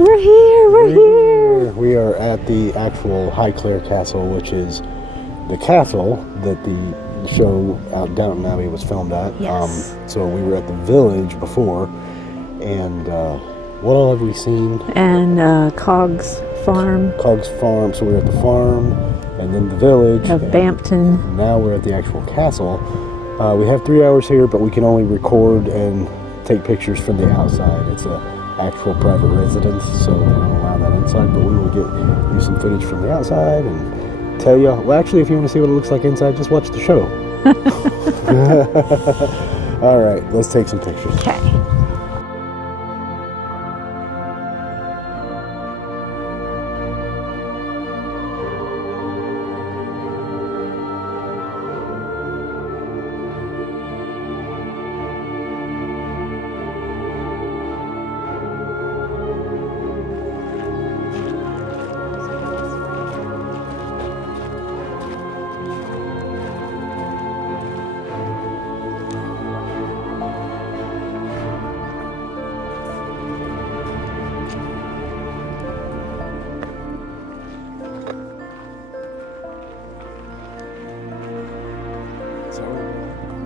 We're here, we're here. We are at the actual Highclere Castle, which is the castle that the show out Downton Abbey was filmed at. Yes. So we were at the village before, and what all have we seen? And Cog's Farm. Cog's Farm. So we were at the farm, and then the village. Of Bampton. Now we're at the actual castle. We have 3 hours here, but we can only record and take pictures from the outside. It's a actual private residence, so they don't allow that inside, but we will get you some footage from the outside and tell you. Well, actually, if you want to see what it looks like inside, just watch the show. All right, let's take some pictures. Okay.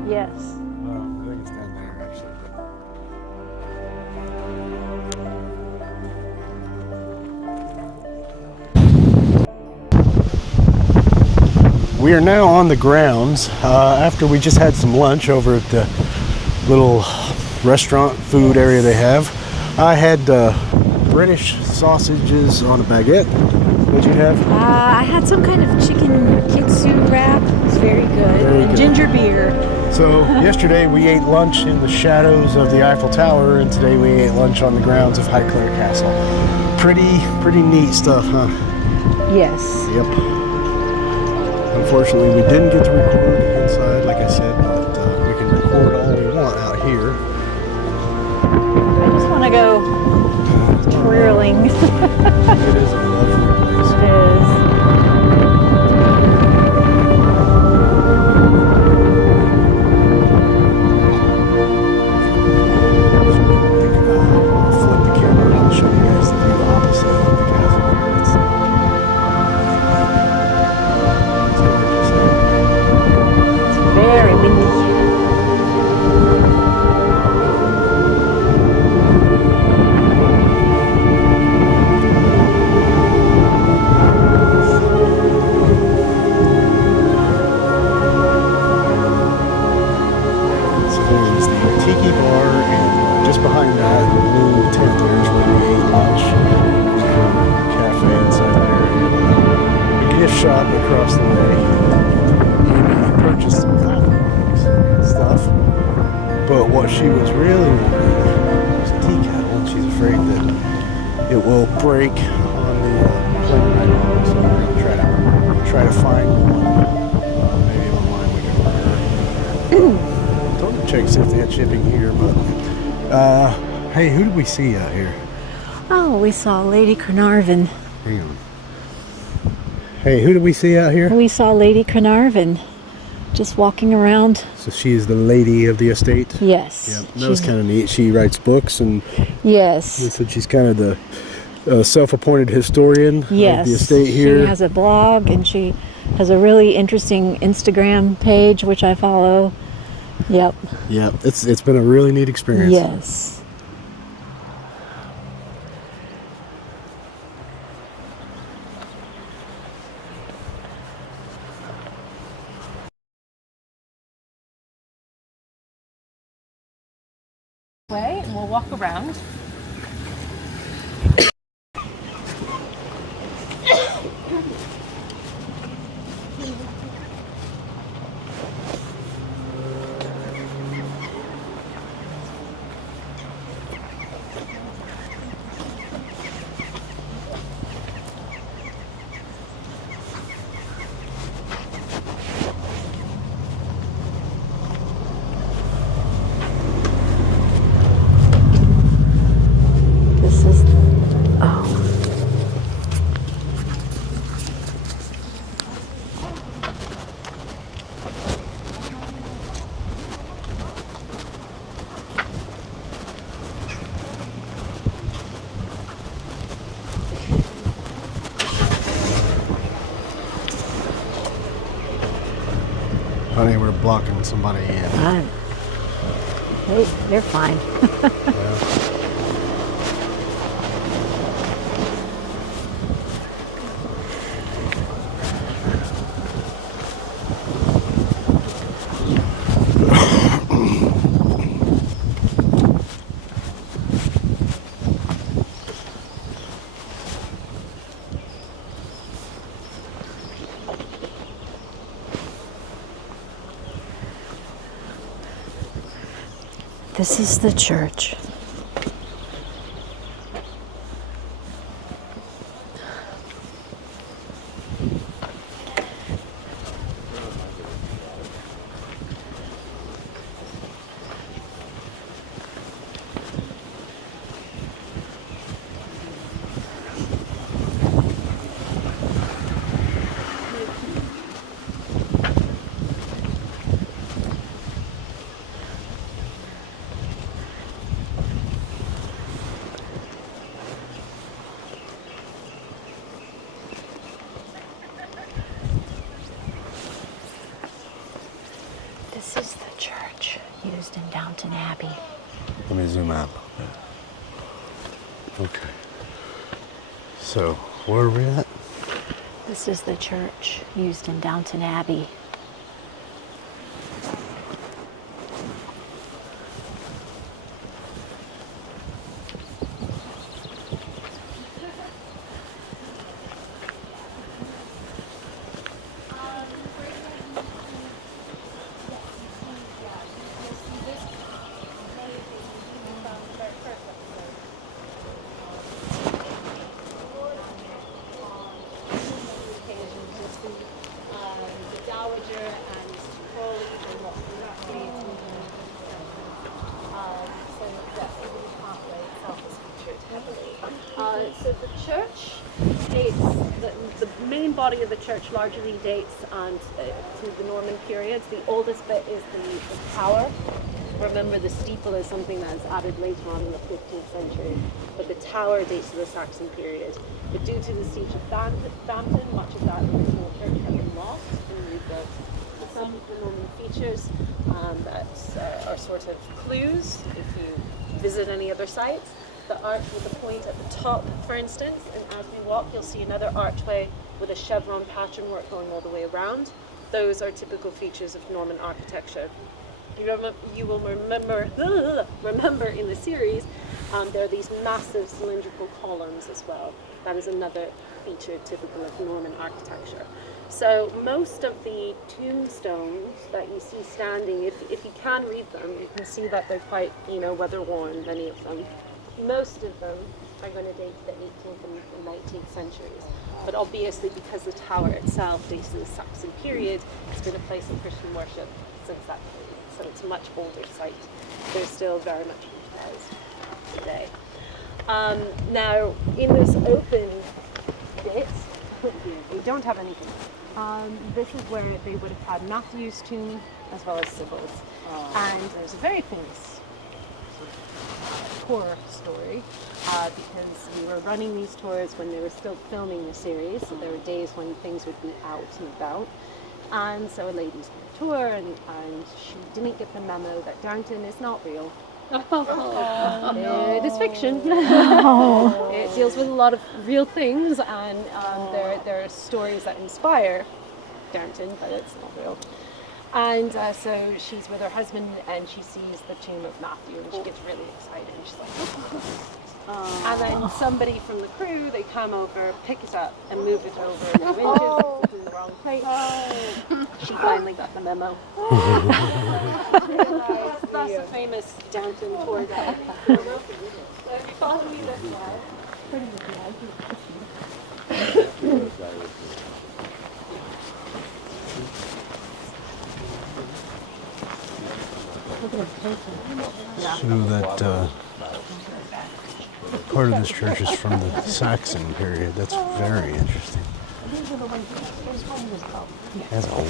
Yes. Oh, I think it's down there, actually. We are now on the grounds after we just had some lunch over at the little restaurant food area they have. I had British sausages on a baguette. What'd you have? I had some kind of chicken kitsu wrap. It was very good. Very good. Ginger beer. So yesterday we ate lunch in the shadows of the Eiffel Tower, and today we ate lunch on the grounds of Highclere Castle. Pretty neat stuff, huh? Yes. Yep. Unfortunately, we didn't get to record inside, like I said, but we can record all we want out here. I just want to go twirling. It is a lovely place. It is. Flip the camera and show you guys the view opposite of the castle here. It's gorgeous. Very windy. So there's the tiki bar, and just behind that, the blue tent there is where we ate lunch. There's a cafe inside there, and a gift shop across the way. And we purchased some coffee mugs and stuff. But what she was really wanting was a tea kettle, and she's afraid that it will break on the plane ride home. So we're going to try to find one. Maybe online we can order. Don't check see if they had shipping here, but hey, who did we see out here? Oh, we saw Lady Carnarvon. Hang on. Hey, who did we see out here? We saw Lady Carnarvon just walking around. So she is the lady of the estate? Yes. Yep, that was kind of neat. She writes books, and Yes. they said she's kind of the self-appointed historian Yes. of the estate here. She has a blog, and she has a really interesting Instagram page, which I follow. Yep. Yeah, it's been a really neat experience. Yes. Way, and we'll walk around. Honey, we're blocking somebody in. They're fine. Yeah. This is the church. This is the church used in Downton Abbey. Let me zoom out. Okay. So, where are we at? This is the church used in Downton Abbey. So the church dates, the main body of the church largely dates to the Norman periods. The oldest bit is the tower. Remember, the steeple is something that is added later on in the 15th century, but the tower dates to the Saxon period. But due to the siege of Downton, much of that original church has been lost and rebuilt. Some of the Norman features that are sort of clues if you visit any other sites. The arch with a point at the top, for instance, and as we walk you'll see another archway with a chevron pattern work going all the way around. Those are typical features of Norman architecture. You will remember in the series, there are these massive cylindrical columns as well. That is another feature typical of Norman architecture. So most of the tombstones that you see standing, if you can read them, you can see that they're quite, weather worn, many of them. Most of them are going to date to the 18th and 19th centuries. But obviously, because the tower itself dates to the Saxon period, it's been a place of Christian worship since that period. So it's a much older site. They're still very much utilized today. Now, in this open bit, we don't have anything. This is where they would have had Matthew's tomb as well as Sybil's. And there's a very famous tour story because we were running these tours when they were still filming the series, so there were days when things would be out and about, and so a lady's on a tour and she didn't get the memo that Downton is not real. It is fiction. It deals with a lot of real things, and there are stories that inspire Downton, but it's not real. And so she's with her husband and she sees the tomb of Matthew and she gets really excited and she's like, oh. And then somebody from the crew, they come over, pick it up and move it over a few inches. It's in the wrong place. She finally got the memo. That's a famous Downton tour guide. Follow me this way. Pretty much. So that part of this church is from the Saxon period. That's very interesting. That's old.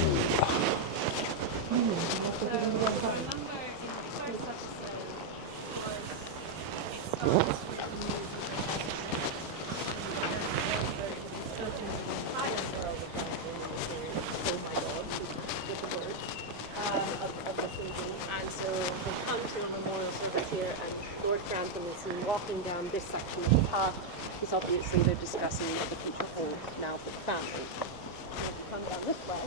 walking down this section of the path, because obviously they're discussing what the future holds now for the family. And if you come down this way,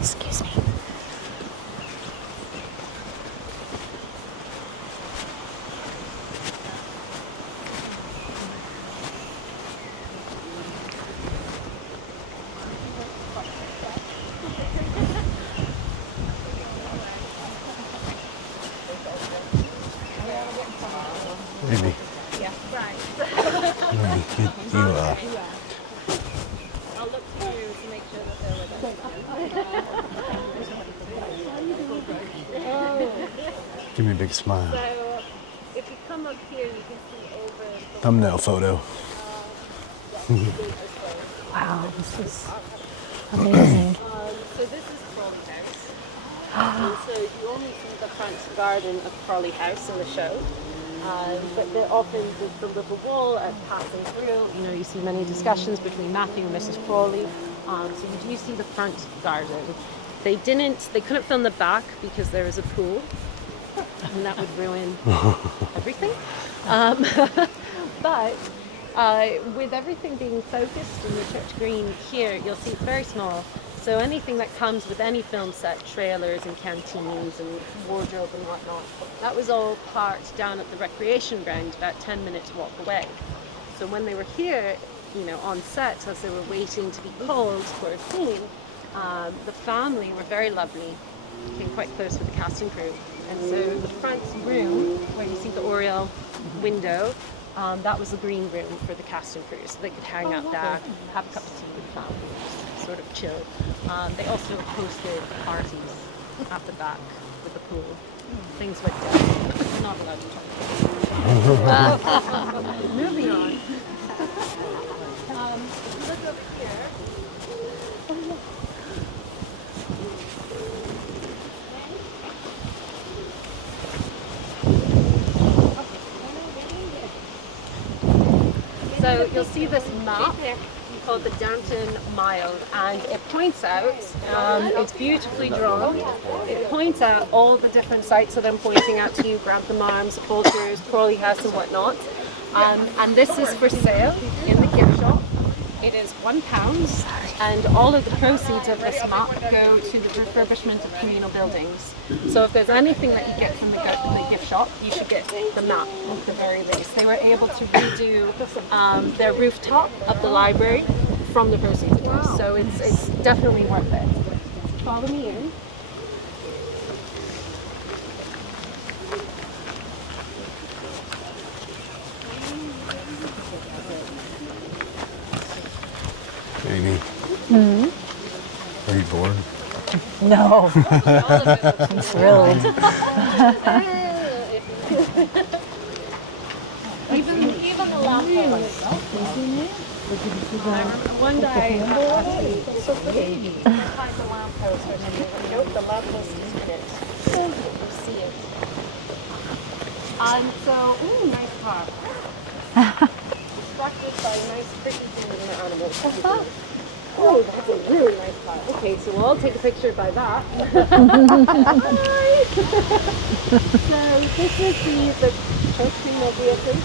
Excuse me. Maybe. yeah, right. Let me get you I'll look through to make sure that they're with us. give me a big smile. So if you come up here, you can see over the Thumbnail photo. Wow, this is amazing. So this is Crawley House. And so you only see the front garden of Crawley House in the show. But they're often the little wall at passing through. You know, you see many discussions between Matthew and Mrs. Crawley. So you do see the front garden. They couldn't film the back because there is a pool, and that would ruin everything. But with everything being focused in the church green here, you'll see it's very small. So anything that comes with any film set, trailers and canteens and wardrobe and whatnot, that was all parked down at the recreation ground about 10 minutes walk away. So when they were here, you know, on set, as they were waiting to be called for a scene, the family were very lovely, came quite close with the cast and crew. And so the front room, where you see the oriel window, that was the green room for the cast and crew, so they could hang out there, have a cup of tea with the family, just sort of chill. They also hosted parties at the back with the pool. Things went down. I'm not allowed to talk about it. Moving on. If you look over here, so you'll see this map called the Downton Mile, and it points out, it's beautifully drawn, it points out all the different sites that I'm pointing out to you, Grantham Arms, Coulter's, Crawley House and whatnot. And this is for sale in the gift shop. It is £1, and all of the proceeds of this map go to the refurbishment of communal buildings. So if there's anything that you get from the gift shop, you should get the map at the very least. They were able to redo their rooftop of the library from the proceeds of this. So it's definitely worth it. Follow me in. Amy. Are you bored? No. I'm thrilled. Even the lamppost. I remember one day, it's so pretty. Behind the lamppost, nope, the lamppost is in it. You see it. And so, nice car. Distracted by nice, pretty things and animals. Oh, that's a really nice car. Okay, so we'll all take a picture by that. Hi! So this is the church green, obviously.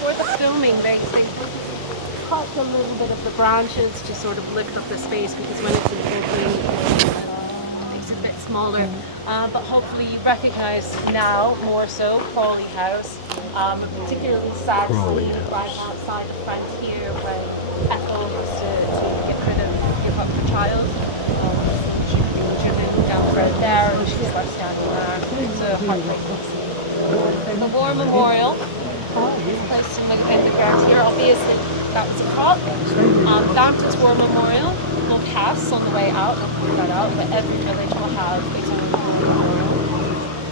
For the filming, they cut a little bit of the branches to sort of lift up the space, because when it's in full green, it makes it a bit smaller. But hopefully you recognise now more so Crawley House, particularly sad to see right outside the front here when Ethel used to give up her child. She was being driven down the road there, and she was left standing there. It's a heartbreaking scene. The War Memorial, placed in the ground here. Obviously, that was a cop. Downton's War Memorial will pass on the way out. I'll point that out, but every village will have its own war memorial.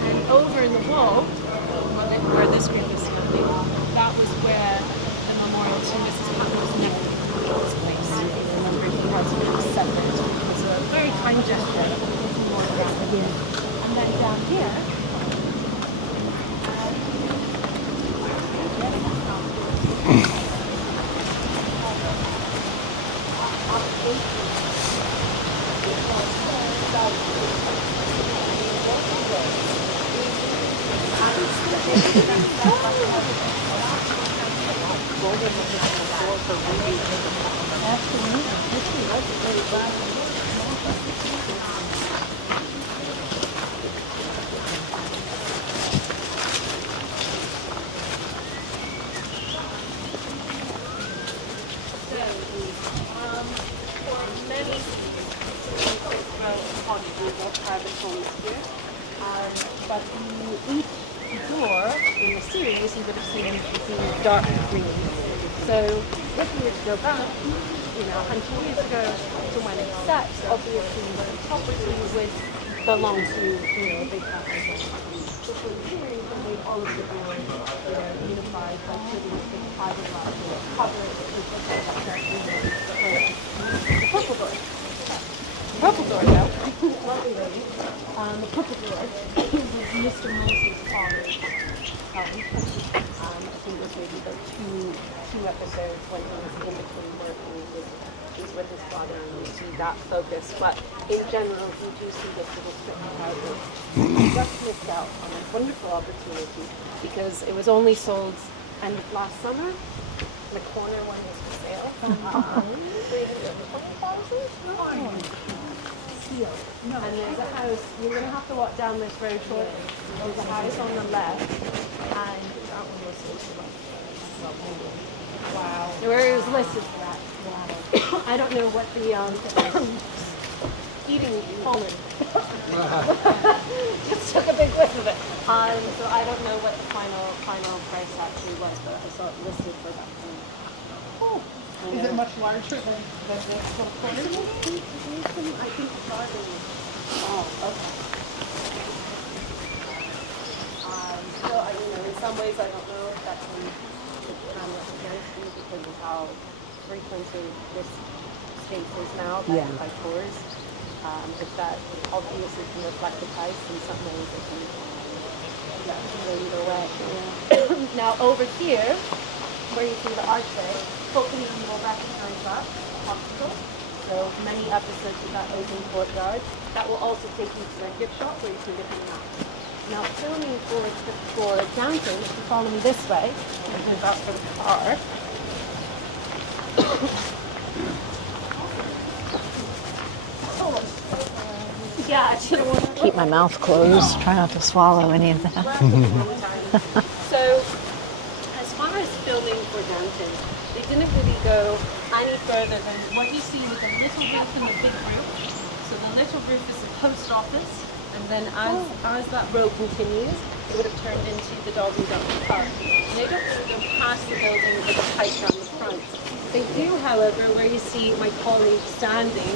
And over in the wall, where this group is standing, that was where the memorial to Mrs. Patmore's nephew was placed. Remember, he was separate. It was a very kind gesture. And then down here, For many cottages or private homes here, but each door in the series you would have seen the dark green. So if we were to go back, 100 years ago to when it's set, obviously the property would belong to, a big family. So for the series, when they all of the doors, unified by putting a big fiberglass or cover it with the purple door. Purple door now. Lovely lady. The purple door was Mr. Moses' father's home. I think it was maybe the two episodes when he was in between work and he was with his father, and you see that focus. But in general, you do see this little strip of house. You just missed out on a wonderful opportunity because it was only sold end of last summer. The corner one was for sale. And there's a house, you're going to have to walk down this road shortly. There's a house on the left, and that one was also wow. Where it was listed for that. Wow. I don't know what the eating pollen. Just took a big whiff of it. So I don't know what the final price actually was, but I saw it listed for that. Oh. Is it much larger than the little corner? I think the garden. Oh, okay. So, in some ways, I don't know if that's against you because of how frequented this space is now by tours. If that obviously can reflect the price, in some ways it can go either way. Yeah. Now, over here, where you see the archway, hopefully you will recognize that hospital. So many episodes of that open courtyard. That will also take you to the gift shop where you can get them out. Now filming for Downton, if you follow me this way, I'm going back for the car. Yeah, I didn't want to Keep my mouth closed. Try not to swallow any of that. So as far as filming for Downton, they didn't really go any further than what you see with the little roof and the big roof. So the little roof is the post office, and then as that road continues, it would have turned into the Dalton Park. And they don't really go past the building with a pipe down the front. They do, however, where you see my colleague standing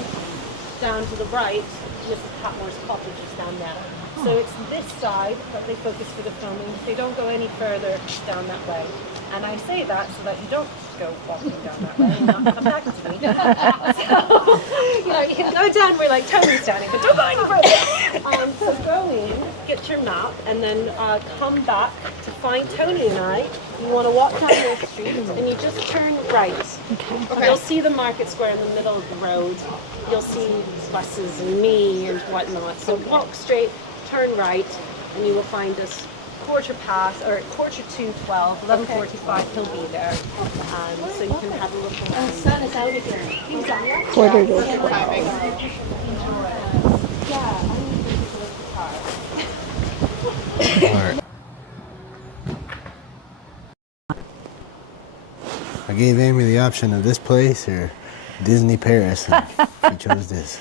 down to the right, Mrs. Patmore's cottage is down there. So it's this side that they focus for the filming. They don't go any further down that way. And I say that so that you don't go walking down that way and not come back to me. So, you can go down where like Tony's standing, but don't go any further. So go in, get your map, and then come back to find Tony and I. You want to walk down this street, and you just turn right. Okay. You'll see the market square in the middle of the road. You'll see buses and me and whatnot. So walk straight, turn right, and you will find us quarter to 12, 11:45, he'll be there. So you can have a look around. The sun is out again. He's out. Quarter to 12. Yeah, I'm going to take a look at the car. All right. I gave Amy the option of this place or Disney Paris, and she chose this.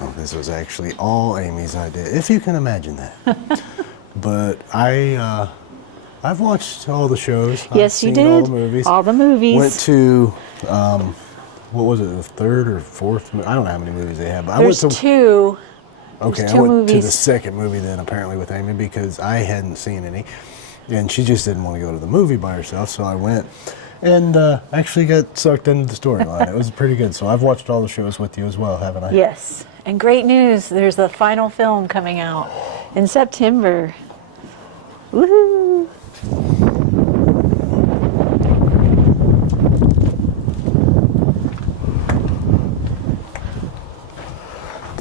Oh, this was actually all Amy's idea, if you can imagine that. But I've watched all the shows. Yes, I've you seen did. all the movies. All the movies. Went to what was it, the third or fourth? I don't know how many movies they have. But There's I went to two. Okay, There's I two went to the movies. second movie then apparently with Amy because I hadn't seen any, and she just didn't want to go to the movie by herself. So I went and actually got sucked into the storyline. It was pretty good. So I've watched all the shows with you as well, haven't I? Yes. And great news, there's the final film coming out in September. Woohoo!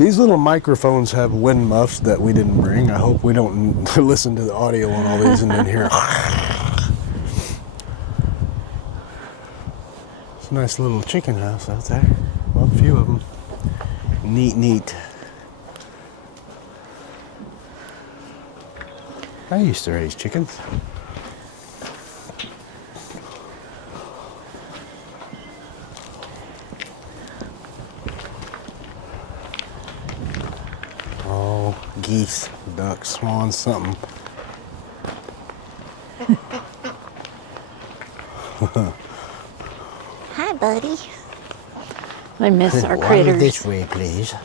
These little microphones have wind muffs that we didn't bring. I hope we don't listen to the audio on all these and then hear. It's a nice little chicken house out there. Well, a few of them. Neat, neat. I used to raise chickens. Oh, geese, ducks, swans, something. Hi, buddy. I miss our Water critters. this way, please.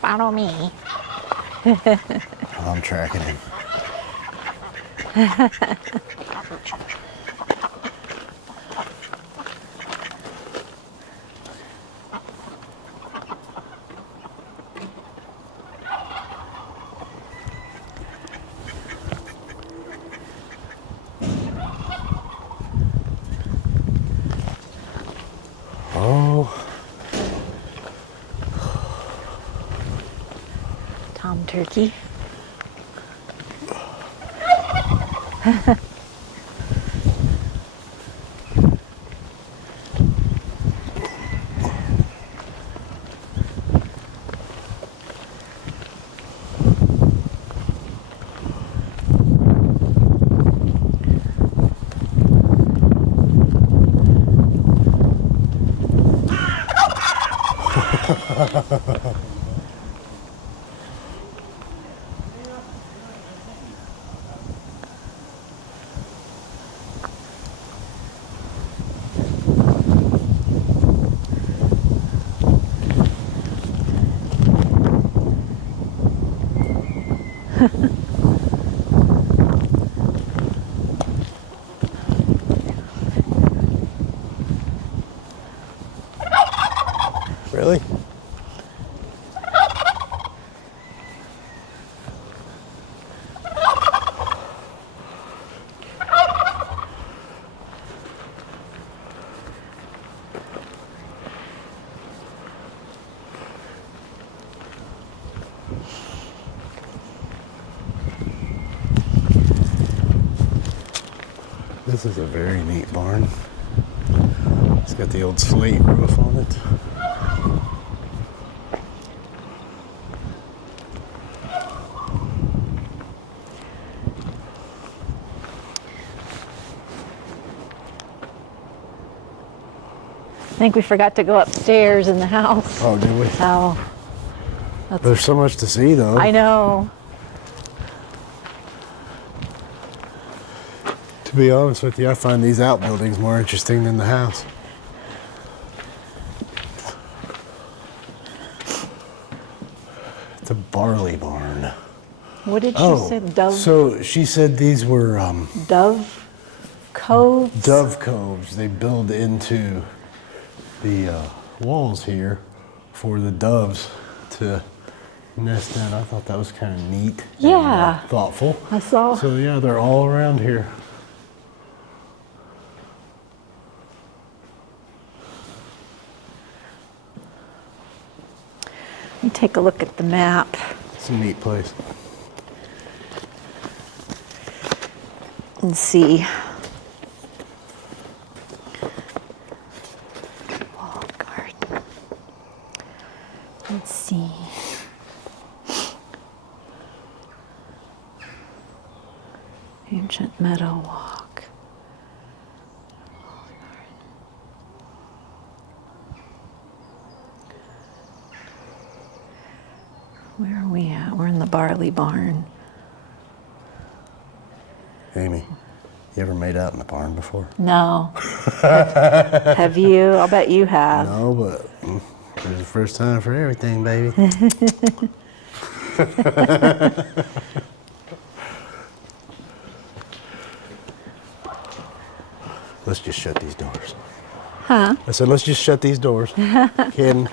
Follow me. I'm tracking him. Oh, Tom Turkey. really? This is a very neat barn. It's got the old slate roof on it. I think we forgot to go upstairs in the house. Oh, did we? Oh, There's so much to see, though. I know. To be honest with you, I find these outbuildings more interesting than the house. It's a barley barn. What did she say? Dove, so she said these were dove coves? dove coves. They build into the walls here for the doves to nest in. I thought that was kind of neat. Yeah. And, thoughtful. I saw. So yeah, they're all around here. Let me take a look at the map. It's a neat place. And see. Walled garden. Let's see. Ancient meadow walk. Where are we at? We're in the barley barn. Amy, you ever made out in the barn before? No. Have you? I'll bet you have. No, but there's the first time for everything, baby. Let's just shut these doors. Huh? I said, let's just shut these doors. Kidding.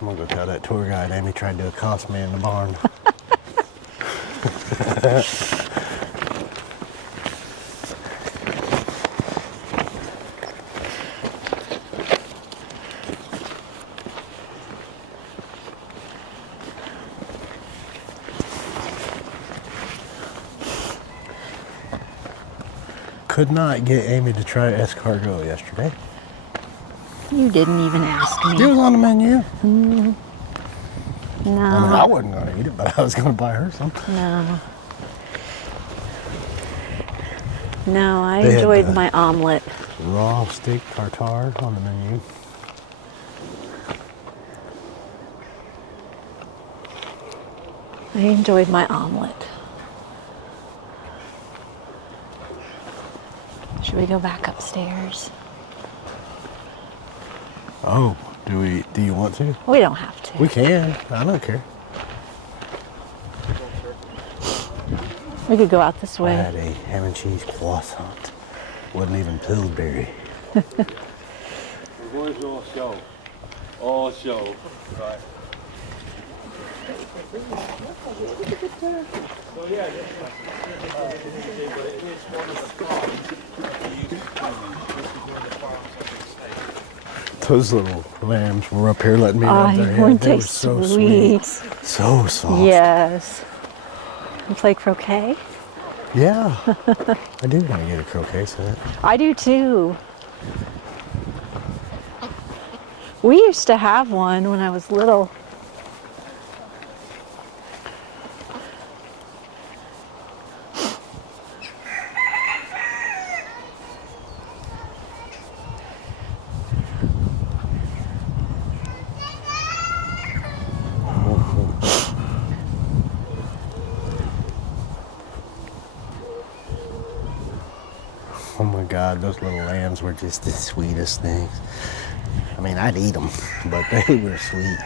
I'm gonna go tell that tour guide Amy tried to accost me in the barn. could not get Amy to try escargot yesterday. You didn't even ask It me. was on the menu. No. I mean, I wasn't going to eat it, but I was going to buy her some. No. No, I They had enjoyed the- my omelet. Raw steak tartare on the menu. I enjoyed my omelet. Should we go back upstairs? Oh, do you want to? We don't have to. We can. I don't care. We could go out this I way. had a ham and cheese croissant. Wasn't even Pillsbury. Where's your show? All show. Right. Those little lambs were up here letting me rub their head. weren't They they were so sweet? So soft. Yes. You play croquet? Yeah. I do want to get a croquet set. I do too. We used to have one when I was little. Oh my God, those little lambs were just the sweetest things. I mean, I'd eat them, but they were sweet.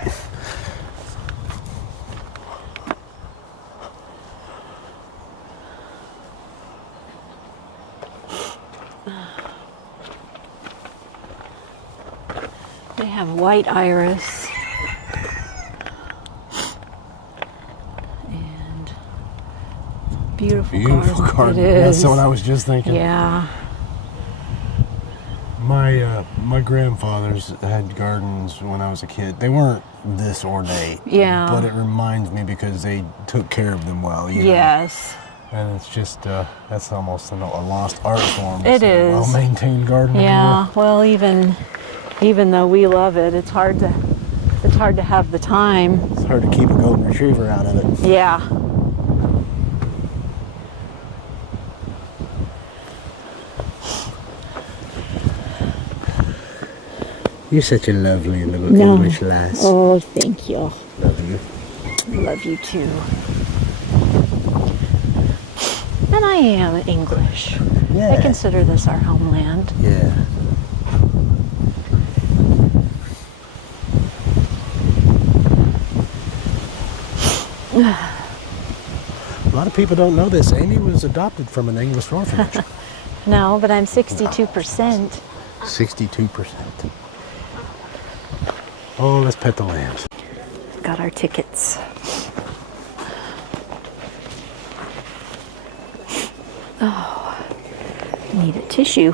They have white iris. And beautiful, Beautiful garden. It is. That's what I was just thinking. Yeah. My grandfathers had gardens when I was a kid. They weren't this ornate. Yeah. But it reminds me because they took care of them well. You know? Yes. And it's just, that's almost a lost art form. It is. Well-maintained garden Yeah. Well, even though we love it, it's hard to have the time. anymore. It's hard to keep a golden retriever out of it. Yeah. You're such a lovely little No. English lass. Oh, thank you. Love you. Love you too. And I am English. Yeah. I consider this our homeland. Yeah. A lot of people don't know this. Amy was adopted from an English orphanage. No, but I'm 62%. 62%. Oh, let's pet the lambs. Got our tickets. Oh, need a tissue.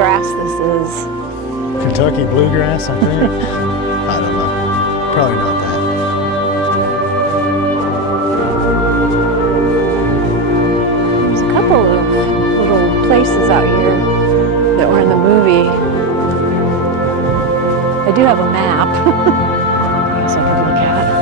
grass this is. Kentucky bluegrass, I think. I don't know. Probably not that. There's a couple of little places out here that were in the movie. I do have a map. I guess I could look at.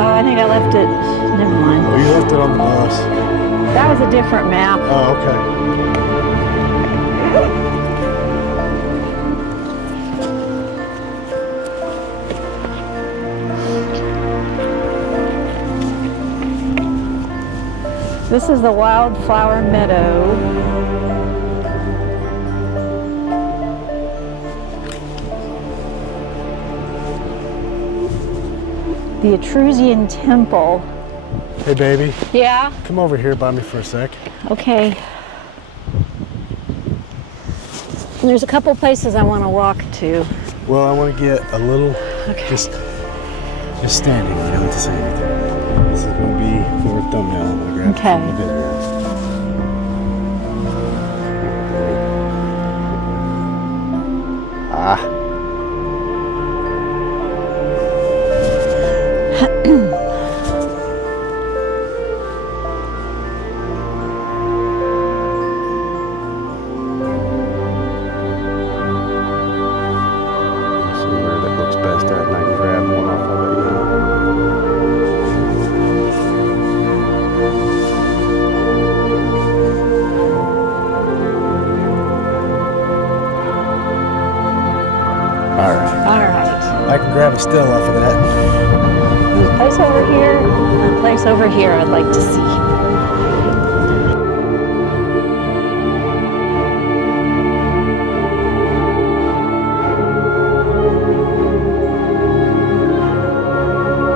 Oh, I think I left it. Never mind. Oh, you left it on the bus. That was a different map. Oh, okay. This is the Wildflower Meadow. The Etruscan Temple. Hey, baby. Yeah? Come over here by me for a sec. Okay. There's a couple places I want to walk to. Well, I want to get a little, just standing. You don't have to say anything. This is going to be for a thumbnail. I'm going to grab Okay. some of the video. Ah. See where that looks best at, and I can grab one off of it. All right. All right. I can grab a still off of that. There's a place over here and a place over here I'd like to see.